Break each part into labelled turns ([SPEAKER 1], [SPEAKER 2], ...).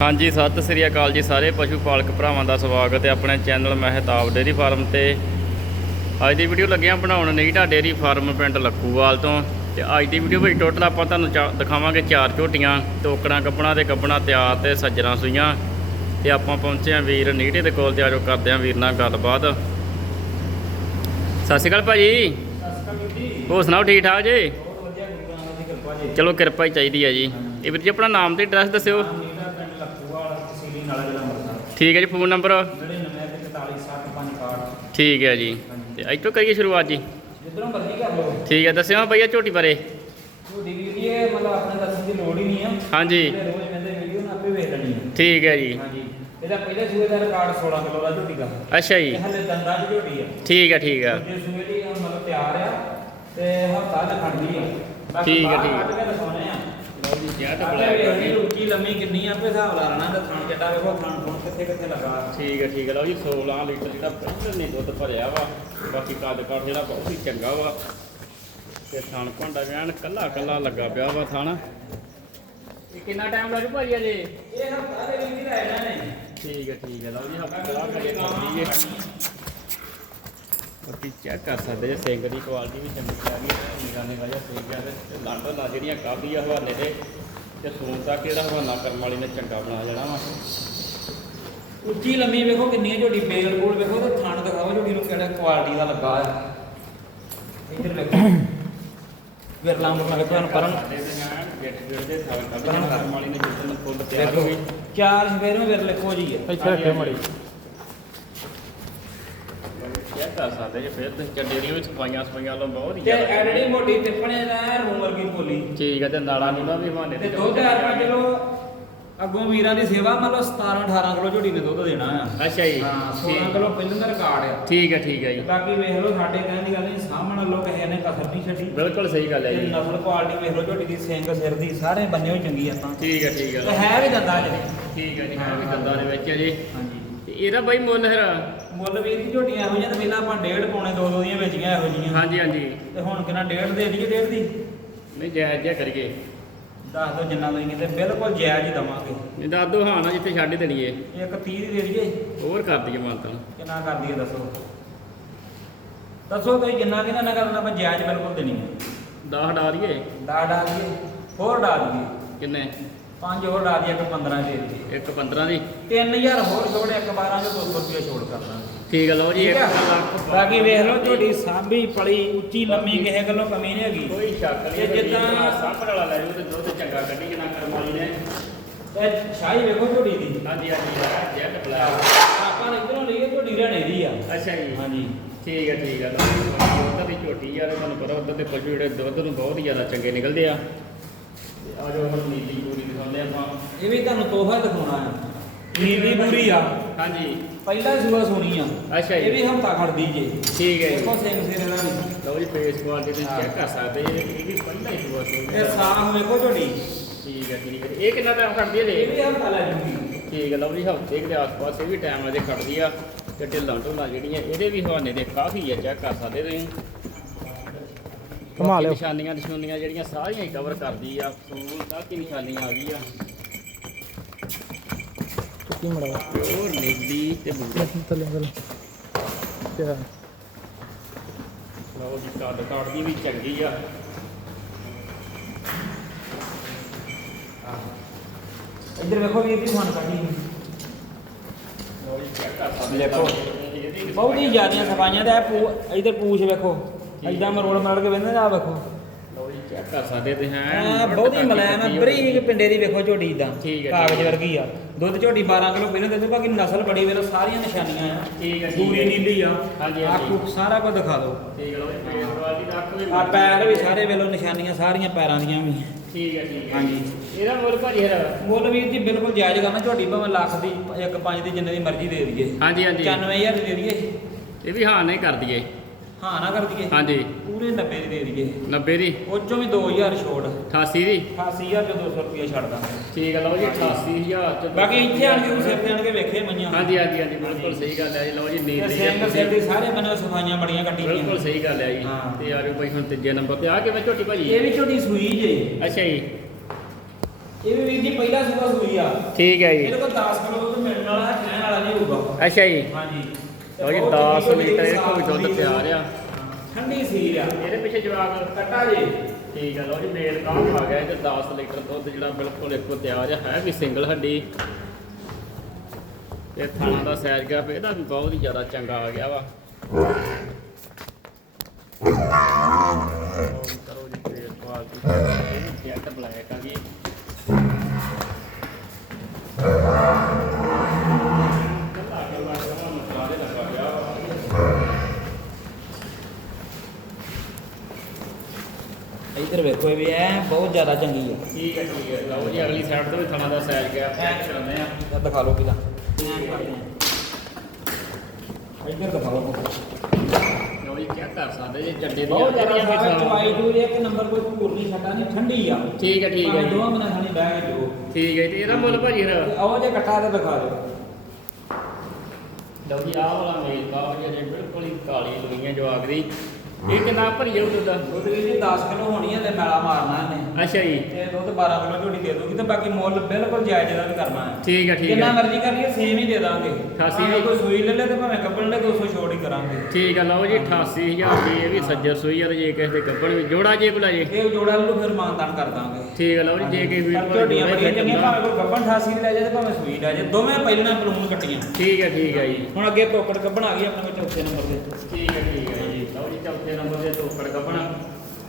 [SPEAKER 1] ਹਾਂਜੀ ਸਤਿ ਸ੍ਰੀ ਅਕਾਲ ਜੀ ਸਾਰੇ ਪਸ਼ੂ ਪਾਲਕ ਭਰਾਵਾਂ ਦਾ ਸਵਾਗਤ ਹੈ ਆਪਣੇ ਚੈਨਲ ਮਹਿਤਾਬ ਡੇਅਰੀ ਫਾਰਮ ਤੇ। ਅੱਜ ਦੀ ਵੀਡੀਓ ਲੱਗਿਆ ਬਣਾਉਣ ਨੀਟਾ ਡੇਅਰੀ ਫਾਰਮ ਪਿੰਡ ਲੱਖੂਵਾਲ ਤੋਂ। ਤੇ ਅੱਜ ਦੀ ਵੀਡੀਓ ਵਿੱਚ ਟੋਟਲ ਆਪਾਂ ਤੁਹਾਨੂੰ ਦਿਖਾਵਾਂਗੇ ਚਾਰ ਝੋਟੀਆਂ ਟੋਕਣਾ ਕੱਪਣਾ ਤੇ ਕੱਪਣਾ ਤਿਆਰ ਤੇ ਸੱਜਣਾ ਸੂਈਆਂ। ਤੇ ਆਪਾਂ ਪਹੁੰਚੇ ਆ ਵੀਰ ਨੀਟੇ ਦੇ ਕੋਲ ਤੇ ਆਜੋ ਕਰਦੇ ਆ ਵੀਰ ਨਾਲ ਗੱਲਬਾਤ। ਸਤਿ ਸ਼੍ਰੀ ਅਕਾਲ ਭਾਜੀ। ਹੋਰ ਸੁਣਾਓ ਠੀਕ ਠਾਕ ਜੀ? ਚਲੋ ਕਿਰਪਾ ਹੀ ਚਾਹੀਦੀ ਹੈ ਜੀ। ਇਹ ਵੀਰ ਜੀ ਆਪਣਾ ਨਾਮ ਤੇ ਐਡਰੈਸ ਦੱਸਿਓ। ਠੀਕ ਹੈ ਜੀ ਫੋਨ ਨੰਬਰ ਠੀਕ ਹੈ ਜੀ। ਤੇ ਤੋਂ ਕਰੀਏ ਸ਼ੁਰੂਆਤ ਜੀ।
[SPEAKER 2] ਜਿੱਧਰੋਂ ਮਰਜ਼ੀ ਕਰ ਲਓ।
[SPEAKER 1] ਠੀਕ ਹੈ ਦੱਸਿਓ ਭਈਆ ਝੋਟੀ ਬਾਰੇ।
[SPEAKER 2] ਤੁਹਾਡੀ ਵੀਡੀਓ ਇਹ ਮਤਲਬ ਆਪਣੇ ਦੱਸਣ ਦੀ ਲੋੜ ਹੀ ਨਹੀਂ ਆ।
[SPEAKER 1] ਹਾਂਜੀ।
[SPEAKER 2] ਜਿਹੜੇ ਰੋਜ਼ ਕਹਿੰਦੇ ਵੀਡੀਓ ਨਾ ਆਪੇ ਵੇਖ ਲੈਣੀ ਆ।
[SPEAKER 1] ਠੀਕ ਹੈ ਜੀ।
[SPEAKER 2] ਹਾਂਜੀ। ਇਹਦਾ ਪਹਿਲੇ ਸੂਏ ਦਾ ਰਿਕਾਰਡ 16 ਕਿਲੋ ਦਾ ਝੋਟੀ ਦਾ।
[SPEAKER 1] ਅੱਛਾ ਜੀ।
[SPEAKER 2] ਹਲੇ ਦੰਦਾਂ ਦੀ ਝੋਟੀ ਆ।
[SPEAKER 1] ਠੀਕ ਹੈ ਠੀਕ ਹੈ।
[SPEAKER 2] ਦੂਜੇ ਸੂਏ ਦੀ ਹੁਣ ਮਤਲਬ ਤਿਆਰ ਆ ਤੇ ਹਫਤਾ ਦਾ ਖੜਦੀ ਆ।
[SPEAKER 1] ਠੀਕ
[SPEAKER 2] ਬਾਹਰ
[SPEAKER 1] ਠੀਕ ਆ।
[SPEAKER 2] ਕੱਢ ਕੇ ਦਿਖਾਉਣੇ ਆ
[SPEAKER 1] ਲਓ ਜੀ ਜੈਟ
[SPEAKER 2] ਆਪਣੇ ਵੇਖ ਲਈ ਉੱਚੀ ਲੰਮੀ ਕਿੰਨੀ ਆ? ਆਪੇ ਹਿਸਾਬ ਲਾ ਲੈਣਾ ਤੇ ਥਣ ਚੱਡਾ ਵੇਖੋ ਥਣ ਥਣ ਕਿੱਥੇ ਕਿੱਥੇ ਲੱਗਾ।
[SPEAKER 1] ਠੀਕ ਹੈ ਠੀਕ ਹੈ ਲਓ ਜੀ 16 ਲੀਟਰ ਜਿਹੜਾ ਪਹਿਲਾਂ ਨਹੀਂ ਦੁੱਧ ਭਰਿਆ ਵਾ ਬਾਕੀ ਕੱਦ ਕਾਠ ਜਿਹੜਾ ਬਹੁਤ ਹੀ ਚੰਗਾ ਵਾ। ਤੇ ਥਣ ਭਾਂਡਾ ਵਿਆਨ ਕੱਲਾ ਕੱਲਾ ਲੱਗਾ ਪਿਆ ਵਾ ਥਣ। ਇਹ ਕਿੰਨਾ ਟਾਈਮ ਲੱਗੂ ਭਾਜੀ ਅਜੇ?
[SPEAKER 2] ਇਹ ਹਫਤਾ ਦੇ ਵੀ ਲੈ ਜਾਣਾ। ਨੇ
[SPEAKER 1] ਠੀਕ ਹੈ ਠੀਕ ਹੈ ਲਓ ਜੀ ਹਫਤਾ ਕਰਾ ਕਰੀਏ ਕਰ ਲਈਏ ਬਾਕੀ ਚੈੱਕ ਕਰ ਸਕਦੇ ਜੇ ਸਿੰਘ ਦੀ ਕੁਆਲਿਟੀ ਵੀ ਚੰਗੀ ਆ ਗਈ ਨਿਗਾਨੇ ਵਜਾ ਸਿੰਘ ਆ ਤੇ ਲਾਂਡੋ ਨਾ ਜਿਹੜੀਆਂ ਕਾਫੀ ਆ ਹਵਾਲੇ ਦੇ ਤੇ ਸੂਨ ਤੱਕ ਜਿਹੜਾ ਹਵਾਨਾ ਕਰਮ ਵਾਲੀ ਨੇ ਚੰਗਾ ਬਣਾ ਲੈਣਾ ਵਾ।
[SPEAKER 2] ਉੱਚੀ ਲੰਮੀ ਵੇਖੋ ਕਿੰਨੀ ਹੈ ਝੋਟੀ ਬੇਲ ਬੋਲ ਵੇਖੋ ਤੇ ਥਣ ਦਿਖਾਓ ਝੋਟੀ ਨੂੰ ਕਿਹੜਾ ਕੁਆਲਿਟੀ ਦਾ ਲੱਗਾ ਆ। ਇੱਧਰ ਵੇਖੋ। ਵਿਰਲਾ ਮੁਰਲਾ ਵੇਖੋ ਇਹਨੂੰ ਪਰਨ
[SPEAKER 1] ਸਾਡੇ ਤੇ ਐਨ ਗਿੱਟ ਗਿੱਟ ਦੇ ਸਾਲ ਕੱਢ ਸਕਦੇ ਜੇ ਫਿਰ ਤੁਸੀਂ ਚੱਡੇਰੀਆਂ ਵਿੱਚ ਸਫਾਈਆਂ ਸਫਾਈਆਂ ਲੋ ਬਹੁਤ ਹੀ
[SPEAKER 2] ਤੇ
[SPEAKER 1] ਜ਼ਿਆਦਾ।
[SPEAKER 2] ਐਡੜੀ ਮੋਟੀ ਟਿੱਪਣੇ ਦਾ ਰੂਮ ਵਰਗੀ ਬੋਲੀ।
[SPEAKER 1] ਠੀਕ ਹੈ ਤੇ ਨਾਲਾਂ ਨੂੰ ਨਾ ਵੀ ਹਵਾਨੇ
[SPEAKER 2] ਤੇ ਦੁੱਧ ਆ। ਆਪਾਂ ਚਲੋ ਅੱਗੋਂ ਵੀਰਾਂ ਦੀ ਸੇਵਾ ਮਤਲਬ 17 18 ਕਿਲੋ ਝੋਟੀ ਨੇ ਦੁੱਧ ਦੇਣਾ ਆ।
[SPEAKER 1] ਅੱਛਾ ਜੀ।
[SPEAKER 2] ਹਾਂ 16
[SPEAKER 1] ਠੀਕ-
[SPEAKER 2] ਕਿਲੋ ਪਹਿਲਾਂ ਦਾ ਰਿਕਾਰਡ ਆ।
[SPEAKER 1] ਠੀਕ ਹੈ ਠੀਕ ਹੈ ਜੀ।
[SPEAKER 2] ਬਾਕੀ ਵੇਖ ਲਓ ਸਾਡੇ ਕਹਿਣ ਦੀ ਗੱਲ ਨਹੀਂ ਸਾਹਮਣੇ ਲੋ ਕਿਸੇ ਨੇ ਕਸਰ ਨਹੀਂ ਛੱਡੀ।
[SPEAKER 1] ਬਿਲਕੁਲ ਸਹੀ ਗੱਲ ਹੈ
[SPEAKER 2] ਤੇ
[SPEAKER 1] ਜੀ।
[SPEAKER 2] ਨਸਲ ਕੁਆਲਿਟੀ ਵੇਖ ਲਓ ਝੋਟੀ ਦੀ ਸਿੰਘ ਸਿਰ ਦੀ ਸਾਰੇ ਬੰਨੇ ਹੋਈ ਚੰਗੀ ਆ ਤਾਂ
[SPEAKER 1] ਠੀਕ ਹੈ ਠੀਕ
[SPEAKER 2] ਤੇ
[SPEAKER 1] ਹੈ
[SPEAKER 2] ਹੈ ਵੀ ਦੰਦਾਂ ਚ
[SPEAKER 1] ਠੀਕ ਹੈ ਜੀ ਹਾਂ ਵੀ ਦੰਦਾਂ ਦੇ ਵਿੱਚ ਹੈ ਜੀ।
[SPEAKER 2] ਹਾਂਜੀ।
[SPEAKER 1] ਤੇ ਇਹਦਾ ਬਾਈ ਮੁੱਲ ਫਿਰ।
[SPEAKER 2] ਮੁੱਲ ਵੀਰ ਦੀ ਝੋਟੀਆਂ ਇਹੋ ਜਿਹੀਆਂ ਤੇ ਪਹਿਲਾਂ ਆਪਾਂ ਡੇਢ ਪੌਣੇ ਦੋ ਦੋ ਦੀਆਂ ਵੇਚੀਆਂ ਇਹੋ ਜਿਹੀਆਂ।
[SPEAKER 1] ਹਾਂਜੀ ਹਾਂਜੀ।
[SPEAKER 2] ਤੇ ਹੁਣ ਕਿੰਨਾ ਡੇਢ ਦੇ ਦਈਏ ਡੇਢ ਦੀ?
[SPEAKER 1] ਨਹੀਂ ਜਾਇਜ਼ ਜਿਹਾ ਕਰੀਏ।
[SPEAKER 2] ਦੱਸ ਦੋ ਜਿੰਨਾ ਤੁਸੀਂ ਕਹਿੰਦੇ ਬਿਲਕੁਲ ਜਾਇਜ਼ ਹੀ ਦਵਾਂਗੇ।
[SPEAKER 1] ਨਹੀਂ ਦੱਸ ਦੋ ਹਾਂ ਨਾ ਜਿੱਥੇ ਛੱਡ ਹੀ ਦੇਣੀ ਏ
[SPEAKER 2] ਇੱਕ 30 ਦੀ ਦੇ ਦਈਏ।
[SPEAKER 1] ਹੋਰ ਕਰ ਦਈਏ ਮਾਨਤਨ
[SPEAKER 2] ਕਿੰਨਾ ਕਰ ਦਈਏ ਦੱਸੋ। ਦੱਸੋ ਤੁਸੀਂ ਜਿੰਨਾ ਕਿੰਨਾ ਨਾ ਕਰਨਾ ਆਪਾਂ ਜਾਇਜ਼ ਬਿਲਕੁਲ ਦੇਣੀ ਹੈ।
[SPEAKER 1] 10 ਡਾ ਦਈਏ।
[SPEAKER 2] ਦਾ ਡਾ ਦਈਏ ਹੋਰ ਡਾ ਦਈਏ।
[SPEAKER 1] ਕਿੰਨੇ?
[SPEAKER 2] ਪੰਜ ਹੋਰ ਡਾ ਦਈਏ ਇੱਕ 15 ਦੇ ਦਈਏ।
[SPEAKER 1] ਇੱਕ 15 ਦੀ?
[SPEAKER 2] 3000 ਹੋਰ ਛੋੜ ਇੱਕ 12 ਜੋ 200 ਰੁਪਏ ਛੋੜ ਕਰ ਦਾਂਗੇ।
[SPEAKER 1] ਠੀਕ ਹੈ ਲਓ ਜੀ ਇੱਕ
[SPEAKER 2] ਆ
[SPEAKER 1] ਲੱਖ
[SPEAKER 2] ਬਾਕੀ ਵੇਖ ਲਓ ਤੁਹਾਡੀ ਸਾਂਭੀ ਪਲੀ ਉੱਚੀ ਲੰਮੀ ਕਿਸੇ ਗੱਲੋਂ ਕਮੀ ਨਹੀਂ ਹੈਗੀ।
[SPEAKER 1] ਕੋਈ ਸ਼ੱਕ ਨਹੀਂ
[SPEAKER 2] ਜਿੱਦਾਂ-
[SPEAKER 1] ਸਾਹਮਣ ਵਾਲਾ ਲੈ ਜਾਓ ਤੇ ਦੁੱਧ ਚੰਗਾ ਕੱਢੀ ਜਨਾ ਕਰਮ ਵਾਲੀ ਨੇ।
[SPEAKER 2] ਤੇ ਸ਼ਾਹੀ ਵੇਖੋ ਝੋਟੀ ਦੀ।
[SPEAKER 1] ਹਾਂਜੀ ਹਾਂਜੀ ਜੈਟ ਬਲੈਕ
[SPEAKER 2] ਆਪਾਂ ਨੇ ਇਧਰੋਂ ਲਈ ਝੋਟੀ ਰਹਿਣੇ ਦੀ ਆ।
[SPEAKER 1] ਅੱਛਾ ਜੀ।
[SPEAKER 2] ਹਾਂਜੀ।
[SPEAKER 1] ਠੀਕ ਹੈ ਠੀਕ ਹੈ ਲਓ ਜੀ ਦੁੱਧ ਦੀ ਝੋਟੀ ਯਾਰ ਤੁਹਾਨੂੰ ਪਤਾ ਉਧਰ ਦੇ ਪਸ਼ੂ ਜਿਹੜੇ ਦੁੱਧ ਨੂੰ ਬਹੁਤ ਜ਼ਿਆਦਾ ਚੰਗੇ ਨਿਕਲਦੇ ਆ। ਆ ਜੋ ਹੁਣ ਨੀਲੀ ਦਿਖਾਉਂਦੇ ਆਪਾਂ।
[SPEAKER 2] ਇਹ ਵੀ ਤੁਹਾਨੂੰ ਤੋਹਫਾ ਦਿਖਾਉਣਾ ਆ। ਨੀਲੀ ਪੂਰੀ ਆ।
[SPEAKER 1] ਹਾਂਜੀ।
[SPEAKER 2] ਪਹਿਲਾ ਸੂਆ ਸੋਣੀ ਆ।
[SPEAKER 1] ਅੱਛਾ
[SPEAKER 2] ਇਹ
[SPEAKER 1] ਜੀ
[SPEAKER 2] ਵੀ ਹਫਤਾ ਖੜਦੀ ਜੇ।
[SPEAKER 1] ਠੀਕ ਹੈ
[SPEAKER 2] ਦੇਖੋ ਸਿੰਘ ਸਿਰੇ ਦਾ। ਵੀ
[SPEAKER 1] ਲਓ ਜੀ ਫੇਸ ਕੁਆਲਿਟੀ ਤੁਸੀਂ। ਚੈੱਕ ਕਰ ਸਕਦੇ ਜੀ। ਇਹ ਵੀ ਪਹਿਲਾਂ ਹੀ ਸੁਆ
[SPEAKER 2] ਇਹ ਸਾਫ਼ ਵੇਖੋ ਝੋਟੀ
[SPEAKER 1] ਠੀਕ ਹੈ ਠੀਕ ਹੈ। ਇਹ ਕਿੰਨਾ ਟਾਈਮ ਖੜਦੀ ਹੈ
[SPEAKER 2] ਇਹ ਵੀ ਹਫਤਾ ਲੈ ਜੂਗੀ।
[SPEAKER 1] ਠੀਕ ਹੈ ਲਓ ਜੀ ਹਫ਼ਤੇ ਦੇ ਆਸ-ਪਾਸ ਇਹ ਵੀ ਟਾਈਮ ਅਜੇ ਖੜਦੀ ਆ। ਤੇ ਢਿੱਲਾਂ ਢੁੱਲਾਂ ਜਿਹੜੀਆਂ ਇਹਦੇ ਵੀ ਹਵਾਨੇ ਦੇ ਕਾਫੀ ਆ। ਚੈੱਕ ਕਰ ਸਕਦੇ ਤੁਸੀਂ।
[SPEAKER 3] ਘੁਮਾ ਲਿਓ।
[SPEAKER 1] ਨਿਸ਼ਾਨੀਆਂ ਨਿਸ਼ਾਨੀਆਂ ਜਿਹੜੀਆਂ ਸਾਰੀਆਂ ਹੀ ਕਵਰ ਕਰਦੀ ਆ ਫੂਲ ਤੱਕ ਹੀ ਨਿਸ਼ਾਨੀਆਂ ਆ ਗਈ ਆ
[SPEAKER 3] ਚੁੱਕੀ ਮੜਾ
[SPEAKER 1] ਪਿਓਰ ਨੀਲੀ ਤੇ ਬੂਰਾ
[SPEAKER 3] ਥੱਲੇ ਥੱਲੇ ਕਿਆ?
[SPEAKER 1] ਲਓ ਜੀ ਕੱਦ ਕਾਠ ਦੀ ਵੀ ਚੰਗੀ ਆ।
[SPEAKER 2] ਇੱਧਰ ਵੇਖੋ ਵੀਰ ਦੀ ਫਨ ਕੱਢੀ
[SPEAKER 1] ਲਓ ਜੀ ਚੈੱਕ ਕਰ ਸਕਦੇ
[SPEAKER 2] ਦੇਖੋ।
[SPEAKER 1] ਇਹਦੀ ਵੀ
[SPEAKER 2] ਬਹੁਤ ਹੀ ਜ਼ਿਆਦੀਆਂ ਸਫਾਈਆਂ ਦਾ ਇੱਧਰ ਪੂਛ ਵੇਖੋ। ਐਦਾਂ ਮਰੋੜ ਮਰੜ ਕੇ ਵੇਂਦੇ ਆ ਵੇਖੋ।
[SPEAKER 1] ਲਓ ਜੀ ਚੈੱਕ ਕਰ ਸਕਦੇ ਤੇ ਹੈ।
[SPEAKER 2] ਆ ਬਹੁਤ ਹੀ ਮਲਾਇਮ ਹੈ ਬਰੀਕ ਪਿੰਡੇ ਦੀ ਵੇਖੋ ਝੋਟੀ ਇਦਾਂ
[SPEAKER 1] ਠੀਕ ਹੈ,
[SPEAKER 2] ਕਾਗਜ਼
[SPEAKER 1] ਠੀਕ ਹੈ।
[SPEAKER 2] ਵਰਗੀ ਆ। ਦੁੱਧ ਝੋਟੀ 12 ਕਿਲੋ ਪਹਿਲਾਂ ਦੇ ਦਿਓ ਬਾਕੀ ਨਸਲ ਬੜੀ ਵੇਲੇ ਸਾਰੀਆਂ ਨਿਸ਼ਾਨੀਆਂ ਆ।
[SPEAKER 1] ਠੀਕ ਹੈ, ਠੀਕ
[SPEAKER 2] ਦੂਰੀ
[SPEAKER 1] ਹੈ।
[SPEAKER 2] ਨੀਲੀ ਆ
[SPEAKER 1] ਹਾਂਜੀ,
[SPEAKER 2] ਆਹ
[SPEAKER 1] ਹਾਂਜੀ।
[SPEAKER 2] ਕੁ- ਸਾਰਾ ਕੁਝ ਦਿਖਾ ਦਿਓ।
[SPEAKER 1] ਠੀਕ ਹੈ ਲਓ ਜੀ ਅੱਖ ਵੀ
[SPEAKER 2] ਆ ਪੈਰ ਵੀ ਸਾਰੇ ਵੇਲੋ ਨਿਸ਼ਾਨੀਆਂ ਸਾਰੀਆਂ ਪੈਰਾਂ ਦੀਆਂ ਵੀ।
[SPEAKER 1] ਠੀਕ ਹੈ ਠੀਕ ਹੈ
[SPEAKER 2] ਹਾਂਜੀ।
[SPEAKER 1] ਇਹਦਾ ਮੁੱਲ ਭਾਜੀ ਹੈ
[SPEAKER 2] ਮੁੱਲ ਵੀਰ ਜੀ ਬਿਲਕੁਲ ਜਾਇਜ਼ ਕਰਨਾ ਝੋਟੀ ਭਾਵੇਂ ਲੱਖ ਦੀ ਇੱਕ ਪੰਜ ਦੀ ਜਿੰਨੇ ਦੀ ਮਰਜ਼ੀ ਦੇ ਦਈਏ।
[SPEAKER 1] ਹਾਂਜੀ ਹਾਂਜੀ।
[SPEAKER 2] 94000 ਦੀ ਦੇ ਦਈਏ।
[SPEAKER 1] ਇਹ ਵੀ ਹਾਂ ਨਹੀਂ ਕਰ ਦਈਏ।
[SPEAKER 2] ਹਾਂ ਨਾ ਕਰ ਦਈਏ।
[SPEAKER 1] ਹਾਂਜੀ।
[SPEAKER 2] ਪੂਰੇ 90 ਦੀ ਦੇ ਦਈਏ।
[SPEAKER 1] 90 ਦੀ?
[SPEAKER 2] ਉਹ ਚੋਂ ਵੀ 2000 ਛੋੜ
[SPEAKER 1] 88 ਦੀ?
[SPEAKER 2] 88000 ਚ 200 ਰੁਪਏ ਛੱਡ ਦਾਂਗੇ।
[SPEAKER 1] ਠੀਕ ਹੈ ਲਓ ਜੀ 88000 ਚ
[SPEAKER 2] ਬਾਕੀ ਇੱਥੇ ਆਣ ਕੇ ਸਿਰ ਤੇ ਆਣ ਕੇ ਵੇਖੇ ਮਈਆਂ
[SPEAKER 1] ਹਾਂਜੀ ਹਾਂਜੀ ਹਾਂਜੀ ਬਿਲਕੁਲ ਸਹੀ ਗੱਲ ਹੈ ਜੀ ਲਓ ਜੀ ਨੀਂਦ
[SPEAKER 2] ਤੇ
[SPEAKER 1] ਦੀ
[SPEAKER 2] ਸਿੰਘ ਸਿਰ ਦੀ ਸਾਰੇ ਬੰਨੇ ਸਫਾਈਆਂ ਬੜੀਆਂ ਕੱਢੀਆਂ।
[SPEAKER 1] ਬਿਲਕੁਲ ਸਹੀ ਗੱਲ ਹੈ ਜੀ।
[SPEAKER 2] ਹਾਂ।
[SPEAKER 1] ਤੇ ਆ ਜਾਓ ਭਾਈ ਹੁਣ ਤੀਜੇ ਨੰਬਰ ਤੇ ਆ ਕਿਵੇਂ ਝੋਟੀ ਭਾਜੀ।
[SPEAKER 2] ਇਹ ਵੀ ਝੋਟੀ ਸੂਈ ਜੇ।
[SPEAKER 1] ਅੱਛਾ ਜੀ।
[SPEAKER 2] ਇਹ ਵੀ ਵੀਰ ਜੀ ਪਹਿਲਾ ਸੂਆ ਸੂਈ ਆ।
[SPEAKER 1] ਠੀਕ ਹੈ ਜੀ।
[SPEAKER 2] ਇਹਦੇ ਕੋਲ 10 ਕਿਲੋ ਦੁੱਧ ਮਿਲਣ ਵਾਲਾ ਹੈ ਵਾਲਾ ਨਹੀਂ ਹੋਊਗਾ।
[SPEAKER 1] ਅੱਛਾ ਜੀ।
[SPEAKER 2] ਹਾਂਜੀ। ਬਹੁਤ
[SPEAKER 1] 10
[SPEAKER 2] ਵਧੀਆ
[SPEAKER 1] ਲੀਟਰ ਇਹ ਕੋਈ ਦੁੱਧ ਤਿਆਰ ਆ।
[SPEAKER 2] ਠੰਡੀ ਸੀਰ ਆ।
[SPEAKER 1] ਇਹਦੇ ਪਿੱਛੇ ਜਵਾਬ
[SPEAKER 2] ਕੱਟਾ ਜੀ।
[SPEAKER 1] ਠੀਕ ਹੈ ਲਓ ਜੀ ਮੇਲ ਕਾਮ ਆ ਗਿਆ ਤੇ 10 ਲੀਟਰ ਦੁੱਧ ਜਿਹੜਾ ਬਿਲਕੁਲ ਇੱਕੋ ਤਿਆਰ ਆ ਹੈ ਵੀ ਸਿੰਗਲ ਹੱਡੀ। ਤੇ ਥਾਣਾ ਦਾ ਸੈਰ ਗਿਆ ਇਹਦਾ ਵੀ ਬਹੁਤ ਹੀ ਜ਼ਿਆਦਾ ਚੰਗਾ ਆ ਗਿਆ ਵਾ। ਕਰੋ ਜੀ ਕੁਆਲਿਟੀ ਇਹ ਵੀ ਜੈਟ ਬਲੈਕ ਆ ਗਈ ਕੱਲਾ ਕੇ ਵਾਸਤਾ ਮਸਲਾ ਦੇ ਲੱਗਾ ਗਿਆ ਵਾ
[SPEAKER 2] ਇੱਧਰ ਵੇਖੋ ਇਹ ਵੀ ਐ ਬਹੁਤ ਜ਼ਿਆਦਾ ਚੰਗੀ ਆ।
[SPEAKER 1] ਠੀਕ ਹੈ ਠੀਕ ਹੈ। ਲਓ ਜੀ ਅਗਲੀ ਸਾਈਡ ਤੋਂ ਵੀ ਥਾਣਾ ਦਾ ਸੈਰ ਗਿਆ ਚੈੱਕ ਕਰਾਉਂਦੇ ਆ
[SPEAKER 2] ਇਹ ਦਿਖਾ ਲਓ ਕਿਦਾ ਇੱਧਰ ਦਿਖਾ ਲਓ।
[SPEAKER 1] ਲਓ ਜੀ ਚੈੱਕ ਕਰ ਸਕਦੇ ਜੀ ਚੱਡੇ ਦੀ
[SPEAKER 2] ਬਹੁਤ ਜ਼ਿਆਦਾ
[SPEAKER 1] ਖਾਣਾ।
[SPEAKER 2] ਚਵਾਈ ਦੂਰੀ ਇੱਕ ਨੰਬਰ ਕੋਈ ਭੂਰ ਨਹੀਂ ਛੱਡਾ ਨਹੀਂ ਠੰਡੀ ਆ।
[SPEAKER 1] ਠੀਕ ਹੈ ਠੀਕ ਹੈ
[SPEAKER 2] ਭਾਵੇਂ ਦੋਵਾਂ ਮਨਾਂ ਖਾਣੀ ਬਹਿ ਕੇ ਜੋ
[SPEAKER 1] ਠੀਕ ਹੈ ਤੇ ਇਹਦਾ ਮੁੱਲ ਭਾਜੀ ਫਿਰ
[SPEAKER 2] ਆਓ ਜੇ ਇਕੱਠਾ ਤੇ ਦਿਖਾ ਦਿਓ।
[SPEAKER 1] ਲਓ ਜੀ ਆਹ ਵਾਲਾ ਮੇਲ ਪਾ ਜਿਹੜੇ ਬਿਲਕੁਲ ਹੀ ਕਾਲੀ ਲੋਈਆਂ ਜਵਾਗ ਦੀ। ਇਹ ਕਿੰਨਾ ਭਰੀ ਜਾਊ ਦੁੱਧ
[SPEAKER 2] ਦੁੱਧ ਵੀ ਜੀ 10 ਕਿਲੋ ਹੋਣੀ ਹੈ ਤੇ ਮੈਲਾ ਮਾਰਨਾ ਇਹਨੇ।
[SPEAKER 1] ਅੱਛਾ ਜੀ।
[SPEAKER 2] ਤੇ ਦੁੱਧ 12 ਕਿਲੋ ਝੋਟੀ ਦੇ ਦੂਗੀ ਤੇ ਬਾਕੀ ਮੁੱਲ ਬਿਲਕੁਲ ਜਾਇਜ਼ ਦਾ ਵੀ ਕਰਨਾ ਹੈ।
[SPEAKER 1] ਠੀਕ ਹੈ ਠੀਕ
[SPEAKER 2] ਜਿੰਨਾ
[SPEAKER 1] ਹੈ
[SPEAKER 2] ਮਰਜ਼ੀ ਕਰੀਏ ਸੇਮ ਹੀ ਦੇ ਦਾਂਗੇ।
[SPEAKER 1] ਅਠਾਸੀ
[SPEAKER 2] ਭਾਵੇਂ
[SPEAKER 1] ਵੀ।
[SPEAKER 2] ਕੋਈ ਸੂਈ ਲੈ ਲੈ ਤੇ ਭਾਵੇਂ ਕੱਪਣ ਲੈ 200 ਛੋੜ ਹੀ ਕਰਾਂਗੇ।
[SPEAKER 1] ਠੀਕ ਹੈ ਲਓ ਜੀ 88000 ਦੀ ਇਹ ਵੀ ਸੱਜਰ ਸੂਈ ਆ ਤੇ ਜੇ ਕਿਸੇ ਦੇ ਗੱਬਣ ਵੀ ਜੋੜਾ ਜੇ ਕੋਲ ਜੇ।
[SPEAKER 2] ਇਹ ਜੋੜਾ ਨੂੰ ਫਿਰ ਮਾਨਦਾਨ ਕਰ ਦਾਂਗੇ।
[SPEAKER 1] ਠੀਕ ਹੈ ਲਓ ਜੀ ਜੇ ਕਿਸੇ ਵੀਰ
[SPEAKER 2] ਪਰ
[SPEAKER 1] ਕੋਲ
[SPEAKER 2] ਝੋਟੀਆਂ
[SPEAKER 1] ਜੋੜੇ
[SPEAKER 2] ਬੜੀਆਂ
[SPEAKER 1] ਫਿੱਟ
[SPEAKER 2] ਚੰਗੀਆਂ
[SPEAKER 1] ਹੁੰਦਾ।
[SPEAKER 2] ਭਾਵੇਂ ਕੋਈ ਗੱਬਣ 88 ਦੀ ਲੈ ਜਾਏ ਤੇ ਭਾਵੇਂ ਸੂਈ ਲੈ ਜਾਏ ਦੋਵੇਂ ਪਹਿਲਾਂ ਬਲੂਨ ਕੱਟੀਆਂ।
[SPEAKER 1] ਠੀਕ ਹੈ ਠੀਕ ਹੈ ਜੀ।
[SPEAKER 2] ਹੁਣ ਅੱਗੇ ਟੋਕੜ ਕੱਬਣ ਆ ਗਈ ਆਪਣੇ ਕੋਲ ਚੌਥੇ ਨੰਬਰ ਤੇ
[SPEAKER 1] ਠੀਕ ਹੈ ਠੀਕ ਹੈ ਜੀ। ਲਓ ਜੀ ਚੌਥੇ ਨੰਬਰ ਦੇ ਤੋਕੜ ਗੱਬਣਾ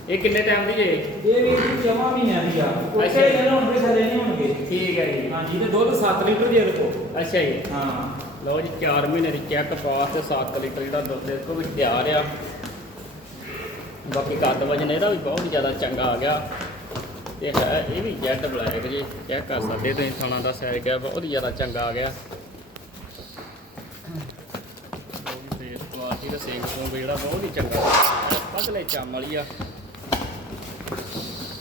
[SPEAKER 1] ਇਹ ਕਿੰਨੇ ਟਾਈਮ ਦੀ ਜੇ
[SPEAKER 2] ਇਹ ਵੀ ਜਮਾ ਮਹੀਨਿਆਂ ਦੀ ਆ।
[SPEAKER 1] ਅੱਛਾ।
[SPEAKER 2] ਉੱਥੇ ਇਹਨਾਂ ਹੁਣ ਦੇ ਸਾਰੇ ਨਹੀਂ ਹੋਣਗੇ।
[SPEAKER 1] ਠੀਕ ਹੈ ਜੀ।
[SPEAKER 2] ਹਾਂਜੀ ਤੇ ਦੁੱਧ 7 ਲੀਟਰ ਦੇ ਦੇਖੋ।
[SPEAKER 1] ਅੱਛਾ ਜੀ।
[SPEAKER 2] ਹਾਂ।
[SPEAKER 1] ਲਓ ਜੀ 4 ਮਹੀਨੇ ਦੀ ਚੈੱਕ ਪਾਸ ਤੇ 7 ਲੀਟਰ ਜਿਹੜਾ ਦੁੱਧ ਦੇ ਕੋ ਵੀ ਤਿਆਰ ਆ। ਬਾਕੀ ਕੱਦ ਵਜਨ ਇਹਦਾ ਵੀ ਬਹੁਤ ਜ਼ਿਆਦਾ ਚੰਗਾ ਆ ਗਿਆ। ਤੇ ਹੈ ਇਹ ਵੀ ਜੈਟ ਬਲੈਕ ਜੀ। ਚੈੱਕ ਕਰ ਸਕਦੇ ਤੁਸੀਂ ਥਾਣਾ ਦਾ ਸੈਰ ਗਿਆ ਬਹੁਤ ਹੀ ਜ਼ਿਆਦਾ ਚੰਗਾ ਆ ਗਿਆ। ਫੇਸ ਕੁਆਲਿਟੀ ਦਾ ਸਿੰਘ ਤੋਂ ਵੀ ਜਿਹੜਾ ਬਹੁਤ ਹੀ ਚੰਗਾ। ਪਤਲੇ ਚੰਮ ਵਾਲੀ ਆ।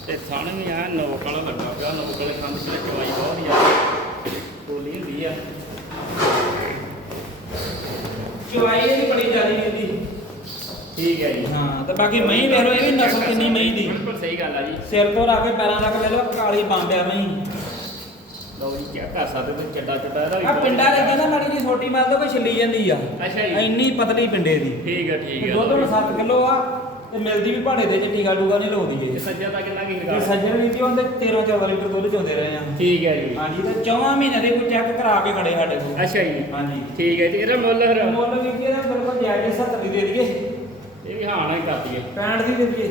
[SPEAKER 1] ਤੇ ਥਣ ਵੀ ਆ ਨੋਕ ਵਾਲਾ ਲੱਗਾ ਪਿਆ ਨੋਕ ਵਾਲੇ ਥਣ ਚਵਾਈ ਬਹੁਤ ਆ ਕੋਲੀ ਹੁੰਦੀ ਆ।
[SPEAKER 2] ਚਵਾਈ ਇਹ ਬੜੀ ਜ਼ਿਆਦੀ ਹੁੰਦੀ।
[SPEAKER 1] ਠੀਕ ਹੈ ਜੀ।
[SPEAKER 2] ਹਾਂ ਤੇ ਬਾਕੀ ਮਹੀਂ ਵੇਖ ਲਓ ਇਹ ਵੀ ਨਸਲ ਕਿੰਨੀ ਮਹੀਂ ਦੀ।
[SPEAKER 1] ਬਿਲਕੁਲ ਸਹੀ ਗੱਲ ਆ ਜੀ।
[SPEAKER 2] ਸਿਰ ਤੋਂ ਲਾ ਕੇ ਪੈਰਾਂ ਤੱਕ ਲੈ ਲਓ ਕਾਲੀ ਬੰਬਿਆ ਮਹੀਂ।
[SPEAKER 1] ਲਓ ਜੀ ਕੀ ਕਰ ਸਕਦੇ ਚੱਡਾ ਚੱਡਾ ਇਹਦਾ
[SPEAKER 2] ਆ ਪਿੰਡਾਂ ਦੇ ਕਹਿੰਦਾ ਮਾੜੀ ਜੀ ਛੋਟੀ ਮਾਰ ਦੋ ਕੋਈ ਛਿੱਲੀ ਜਾਂਦੀ ਆ।
[SPEAKER 1] ਅੱਛਾ ਜੀ।
[SPEAKER 2] ਇੰਨੀ ਪਤਲੀ ਪਿੰਡੇ ਦੀ।
[SPEAKER 1] ਠੀਕ ਹੈ ਠੀਕ ਹੈ
[SPEAKER 2] ਦੁੱਧ ਹੁਣ 7 ਕਿਲੋ ਆ। ਤੇ ਮਿਲਦੀ ਵੀ ਭਾੜੇ ਦੇ ਚ ਟੀਕਾ ਟੂਕਾ ਨਹੀਂ ਲਾਉਂਦੀ
[SPEAKER 1] ਇਹ। ਸੱਜਾ ਤਾਂ ਕਿੰਨਾ ਕੀ
[SPEAKER 2] ਤੇ
[SPEAKER 1] ਲਗਾ
[SPEAKER 2] ਸੱਜਣ ਵੀ ਜੀ ਉਹਦੇ 13 14 ਲੀਟਰ ਦੁੱਧ ਚੋਂਦੇ ਰਹੇ ਆ।
[SPEAKER 1] ਠੀਕ ਹੈ ਜੀ।
[SPEAKER 2] ਹਾਂਜੀ ਤੇ 4 ਮਹੀਨੇ ਦੇ ਕੋਈ ਚੈੱਕ ਕਰਾ ਕੇ ਖੜੇ ਸਾਡੇ ਕੋਲ।
[SPEAKER 1] ਅੱਛਾ ਜੀ।
[SPEAKER 2] ਹਾਂਜੀ।
[SPEAKER 1] ਠੀਕ ਹੈ ਤੇ ਇਹਦਾ ਮੁੱਲ ਫਿਰ?
[SPEAKER 2] ਮੁੱਲ ਵੀ ਜੀ ਇਹਦਾ ਬਿਲਕੁਲ ਜਾਇਜ਼ 70 ਦੀ ਦੇ ਦਈਏ।
[SPEAKER 1] ਇਹ ਵੀ ਹਾਂ ਨਾ ਹੀ ਕਰ ਦਈਏ।
[SPEAKER 2] 65 ਦੀ ਦੇ ਦਈਏ।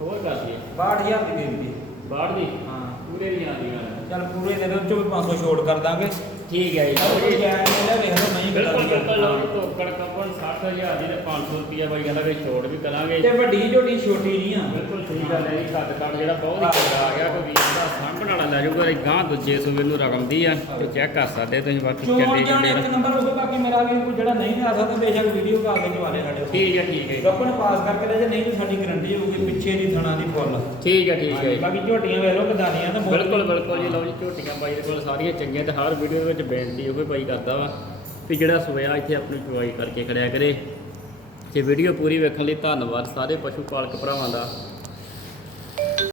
[SPEAKER 1] ਹੋਰ ਕਰ ਦਈਏ।
[SPEAKER 2] 62000 ਦੀ ਦੇ ਦਈਏ।
[SPEAKER 1] ਬਾਹਰ ਦੀ?
[SPEAKER 2] ਹਾਂ।
[SPEAKER 1] ਪੂਰੇ ਦੀ ਆਉਂਦੀ ਗੱਲ
[SPEAKER 2] ਚੱਲ ਪੂਰੇ ਦੇ ਦੋ ਚੋਂ ਵੀ 500 ਛੋੜ ਕਰ ਦਾਂਗੇ।
[SPEAKER 1] ਠੀਕ ਹੈ ਜੀ
[SPEAKER 2] ਲਓ
[SPEAKER 1] ਲਓ
[SPEAKER 2] ਜੀ
[SPEAKER 1] ਜੀ
[SPEAKER 2] ਜਾਇਜ਼ ਨੇ ਵੇਖ ਲਓ ਨਹੀਂ
[SPEAKER 1] ਬਿਲਕੁਲ ਬਿਲਕੁਲ
[SPEAKER 2] ਹਾਂ।
[SPEAKER 1] ਟੋਕੜ ਕੱਪਣ 60000 ਦੀ ਤੇ 500 ਰੁਪਿਆ ਬਾਈ ਕਹਿੰਦਾ ਵੀ ਛੋੜ ਵੀ ਕਰਾਂਗੇ
[SPEAKER 2] ਤੇ ਵੱਡੀ ਝੋਟੀ ਛੋਟੀ ਨਹੀਂ ਆ
[SPEAKER 1] ਬਿਲਕੁਲ ਸਹੀ ਗੱਲ ਹੈ ਜੀ ਕੱਦ ਕੱਦ ਜਿਹੜਾ ਬਹੁਤ ਹੀ ਚੰਗਾ ਆ ਗਿਆ ਕੋਈ ਵੀਰ ਦਾ ਸਾਂਭਣ ਵਾਲਾ ਲੈ ਜਾਊਗਾ ਇਹ ਗਾਂ ਦੂਜੇ ਸੂਬੇ ਨੂੰ ਰਕਮ ਦੀ ਆ ਤੇ ਚੈੱਕ ਕਰ ਸਕਦੇ ਤੁਸੀਂ ਬਾਕੀ ਚੱਡੇ
[SPEAKER 2] ਜਾਣ ਇੱਕ ਨੰਬਰ ਹੋਵੇ ਬਾਕੀ ਮੇਰਾ ਵੀ ਕੋਈ ਜਿਹੜਾ ਨਹੀਂ ਆ ਸਕਦਾ ਬੇਸ਼ੱਕ ਵੀਡੀਓ ਕਾਲ ਕੇ ਜਵਾਲੇ ਸਾਡੇ।
[SPEAKER 1] ਠੀਕ ਹੈ ਠੀਕ ਹੈ।
[SPEAKER 2] ਗੱਪਣ ਪਾਸ ਕਰਕੇ ਲੈ ਜੇ ਨਹੀਂ ਤਾਂ ਸਾਡੀ ਗਰੰਟੀ ਹੋਊਗੀ ਪਿੱਛੇ ਦੀ ਥਣਾ ਦੀ ਫੁੱਲ
[SPEAKER 1] ਠੀਕ ਹੈ ਠੀਕ ਹੈ।
[SPEAKER 2] ਬਾਕੀ ਝੋਟੀਆਂ ਵੇਖ ਲਓ ਕਿਦਾਂ ਦੀਆਂ ਤੇ
[SPEAKER 1] ਬਿਲਕੁਲ ਬਿਲਕੁਲ ਜੀ ਲਓ ਜੀ ਝੋਟੀਆਂ ਬਾਈ ਦੇ ਕੋਲ ਸਾਰੀਆਂ ਚੰਗੀਆਂ ਤੇ ਹਰ ਵੀਡੀਓ ਵਿੱਚ ਬੇਨਤੀ ਉਹ ਬਾਈ ਕਰਦਾ ਵਾ ਵੀ ਜਿਹੜਾ ਸੋਇਆ ਇੱਥੇ ਆਪਣੀ ਚੁਆਈ ਕਰਕੇ ਖੜਿਆ ਕਰੇ। ਤੇ ਵੀਡੀਓ ਪੂਰੀ ਵੇਖਣ ਲਈ ਧੰਨਵਾਦ ਸਾਰੇ ਪਸ਼ੂ ਪਾਲਕ ਭਰਾਵਾਂ ਦਾ।